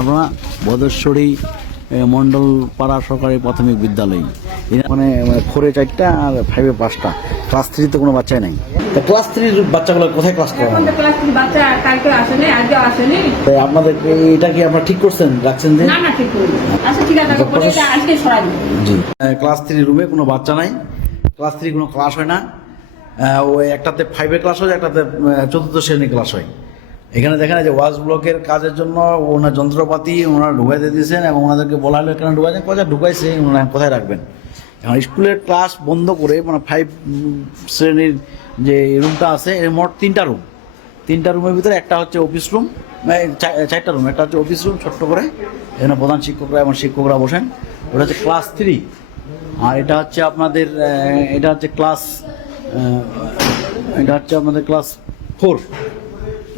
আপনারা বদেশ্বরী মন্ডল পাড়া সরকারি প্রাথমিক বিদ্যালয়। মানে ফোরে চারটা আর ফাইভে পাঁচটা। ক্লাস থ্রিতে কোনো বাচ্চাই নাই। তা ক্লাস থ্রির বাচ্চাগুলো কোথায় ক্লাস তো ক্লাস থ্রি বাচ্চা কালকে আসেনি আজকেও আসেনি। তাই আপনাদের এটা কি আপনারা ঠিক করছেন? রাখছেন যে? না না ঠিক করি আচ্ছা ঠিক আছে পরে এটা আজকে সরাই জি। ক্লাস থ্রি রুমে কোনো বাচ্চা নাই। ক্লাস থ্রি কোনো ক্লাস হয় না। ওই একটাতে ফাইভে ক্লাস হয় একটাতে চতুর্থ শ্রেণি ক্লাস হয়। এখানে দেখেন যে ওয়াজ ব্লকের কাজের জন্য ওনার যন্ত্রপাতি ওনারা ঢুকাইতে দিয়েছেন এবং ওনাদেরকে বলা হলো কেন ঢুকাইছেন, কোথায় ঢুকাইছে, ওনারা কোথায় রাখবেন? এখন স্কুলের ক্লাস বন্ধ করে মানে ফাইভ শ্রেণির যে রুমটা আছে, এর মোট তিনটা রুম। তিনটা রুমের ভিতরে একটা হচ্ছে অফিস রুম চারটা রুম, একটা হচ্ছে অফিস রুম ছোট্ট করে। এখানে প্রধান শিক্ষকরা এবং শিক্ষকরা বসেন। ওটা হচ্ছে ক্লাস থ্রি আর এটা হচ্ছে আপনাদের এটা হচ্ছে ক্লাস এটা হচ্ছে আপনাদের ক্লাস ফোর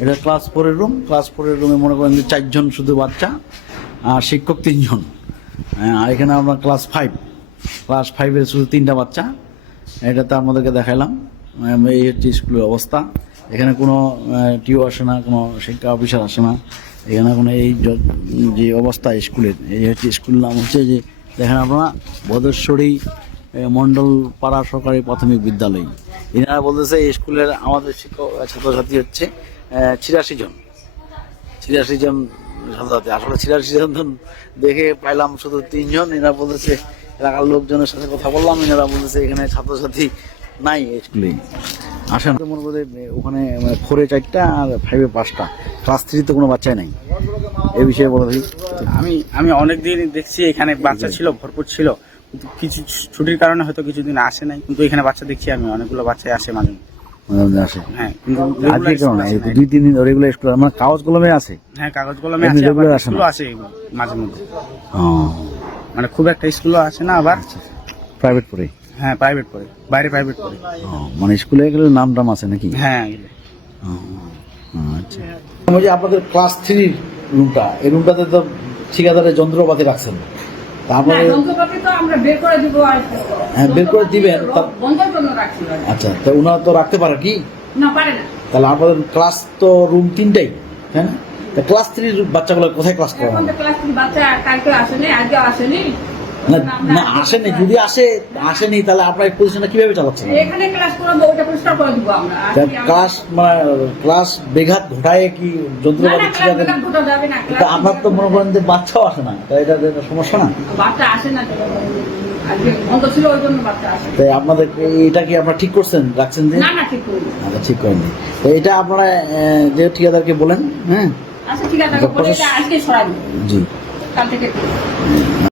এটা ক্লাস ফোরের রুম ক্লাস ফোরের রুমে মনে করেন যে চারজন শুধু বাচ্চা আর শিক্ষক তিনজন। আর এখানে আমরা ক্লাস ফাইভ ক্লাস ফাইভের শুধু তিনটা বাচ্চা। এটা তো আমাদেরকে দেখাইলাম এই হচ্ছে স্কুলের অবস্থা। এখানে কোনো টিও আসে না, কোনো শিক্ষা অফিসার আসে না। এখানে কোনো এই যে অবস্থা স্কুলের, এই হচ্ছে স্কুল নাম হচ্ছে যে, দেখেন আপনারা বদেশ্বরী মন্ডল পাড়া সরকারি প্রাথমিক বিদ্যালয়। এনারা বলতেছে এই স্কুলের আমাদের শিক্ষক, ছাত্রছাত্রী হচ্ছে ছিয়াশি জন। ছিয়াশি জন ছাত্রছাত্রী আসলে ছিয়াশি জন দেখে পাইলাম শুধু তিনজন। এরা বলতেছে এলাকার লোকজনের সাথে কথা বললাম এনারা বলতেছে এখানে ছাত্রছাত্রী নাই। স্কুলে আসেন। তো মনে করে ওখানে ফোরে চারটা আর ফাইভে পাঁচটা। ক্লাস থ্রিতে কোনো বাচ্চাই নাই। এই বিষয়ে বলে দেখি। আমি আমি অনেকদিন দেখছি এখানে বাচ্চা ছিল ভরপুর ছিল। কিন্তু কিছু ছুটির কারণে হয়তো কিছুদিন আসে নাই। কিন্তু এখানে বাচ্চা দেখছি আমি অনেকগুলো বাচ্চাই আসে মাঝে মধ্যে। আসে। হ্যাঁ আজকে। দুই তিন দিন স্কুল কাগজ কলমে আছে হ্যাঁ কাগজ কলমে আছে আসে না? মাঝে মধ্যে। মানে খুব একটা স্কুলও আসে না আবার প্রাইভেট পড়ে? হ্যাঁ প্রাইভেট পড়ে বাইরে প্রাইভেট পড়ে। মানে স্কুলে গেলে নাম টাম আছে নাকি? হ্যাঁ আচ্ছা। বলছি আপনাদের ক্লাস থ্রির রুমটা এই রুমটাতে তো ঠিকাদারের যন্ত্রপাতি রাখছেন না। তারপরে করে হ্যাঁ, বের করে দিবেন। আচ্ছা তা ওনারা তো রাখতে পারে কি? তাহলে আমাদের ক্লাস তো রুম তিনটাই হ্যাঁ তা ক্লাস থ্রির বাচ্চাগুলো কোথায় ক্লাস করবেন করানো ক্লাস থ্রি বাচ্চা কালকে আসেনি আজকে আসেনি। না না আসেনি যদি আসে আসেনি তাহলে আপনার পজিশনটা কীভাবে চালাচ্ছেন এখানে ক্লাস করাবো ওটা পরিষ্কার করে দিব আমরা। আর তা কি আমরা- ক্লাস মানে ক্লাস বেঘাত ঘটায় কি যন্ত্রপাতি তা আপনার তো মনে করেন যে বাচ্চাও আসে না তাই এটা সমস্যা না? বাচ্চা আসে না তাই আপনাদের এটা কি আপনারা ঠিক করছেন রাখছেন যে না না ঠিক করি আচ্ছা ঠিক করেননি। তো এটা আপনারা যে ঠিকাদারকে বলেন হ্যাঁ? আচ্ছা ঠিক আছে জি।